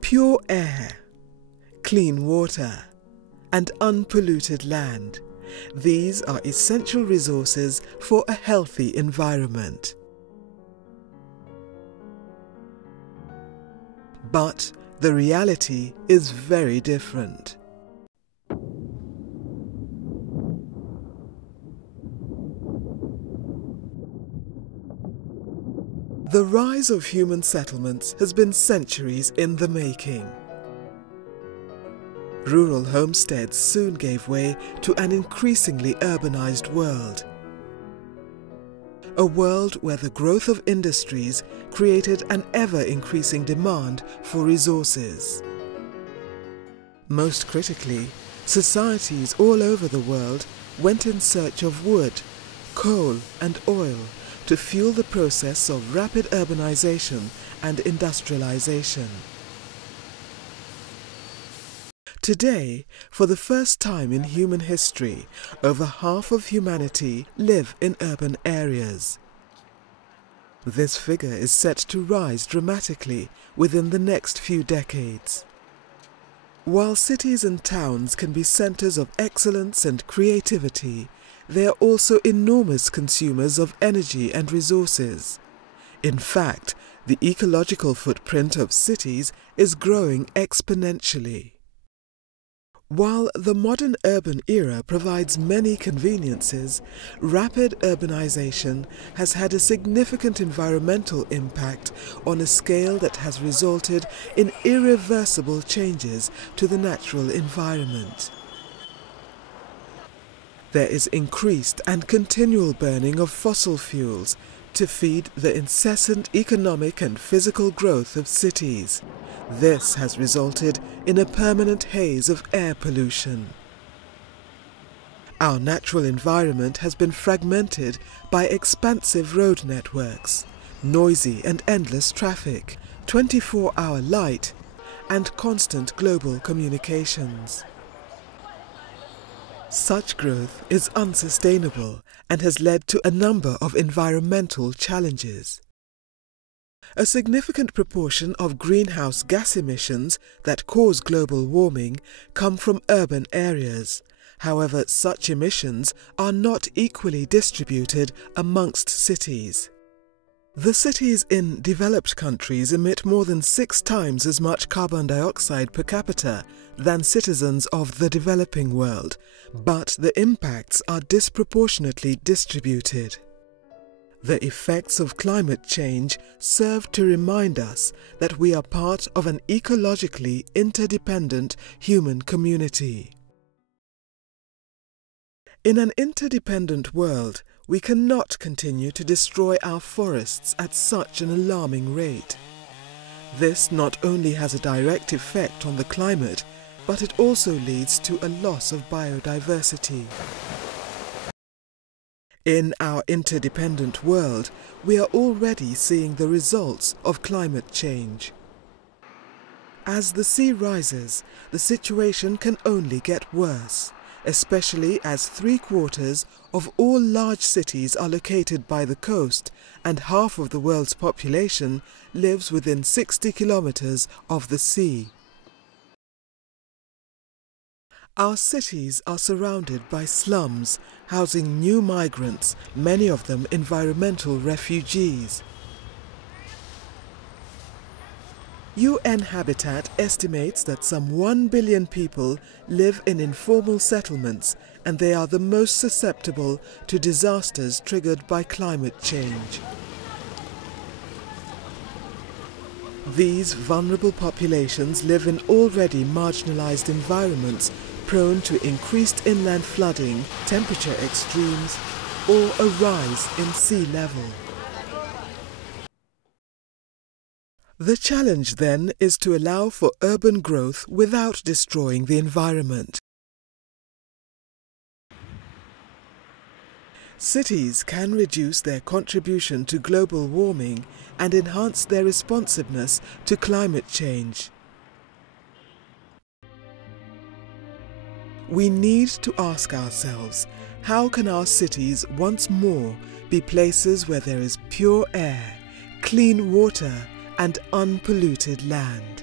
Pure air, clean water, and unpolluted land. These are essential resources for a healthy environment. But the reality is very different. The rise of human settlements has been centuries in the making. Rural homesteads soon gave way to an increasingly urbanized world. A world where the growth of industries created an ever-increasing demand for resources. Most critically, societies all over the world went in search of wood, coal and oil to fuel the process of rapid urbanization and industrialization. Today, for the first time in human history, over half of humanity live in urban areas. This figure is set to rise dramatically within the next few decades. While cities and towns can be centers of excellence and creativity, they are also enormous consumers of energy and resources. In fact, the ecological footprint of cities is growing exponentially. While the modern urban era provides many conveniences, rapid urbanization has had a significant environmental impact on a scale that has resulted in irreversible changes to the natural environment. There is increased and continual burning of fossil fuels to feed the incessant economic and physical growth of cities. This has resulted in a permanent haze of air pollution. Our natural environment has been fragmented by expansive road networks, noisy and endless traffic, 24-hour light, and constant global communications. Such growth is unsustainable and has led to a number of environmental challenges. A significant proportion of greenhouse gas emissions that cause global warming come from urban areas. However, such emissions are not equally distributed amongst cities. The cities in developed countries emit more than 6 times as much carbon dioxide per capita than citizens of the developing world, but the impacts are disproportionately distributed. The effects of climate change serve to remind us that we are part of an ecologically interdependent human community. In an interdependent world, we cannot continue to destroy our forests at such an alarming rate. This not only has a direct effect on the climate, but it also leads to a loss of biodiversity. In our interdependent world, we are already seeing the results of climate change. As the sea rises, the situation can only get worse, especially as 3/4 of all large cities are located by the coast and half of the world's population lives within 60 kilometers of the sea. Our cities are surrounded by slums, housing new migrants, many of them environmental refugees. UN Habitat estimates that some 1 billion people live in informal settlements, and they are the most susceptible to disasters triggered by climate change. These vulnerable populations live in already marginalized environments prone to increased inland flooding, temperature extremes, or a rise in sea level. The challenge then is to allow for urban growth without destroying the environment. Cities can reduce their contribution to global warming and enhance their responsiveness to climate change. We need to ask ourselves, how can our cities once more be places where there is pure air, clean water, and unpolluted land.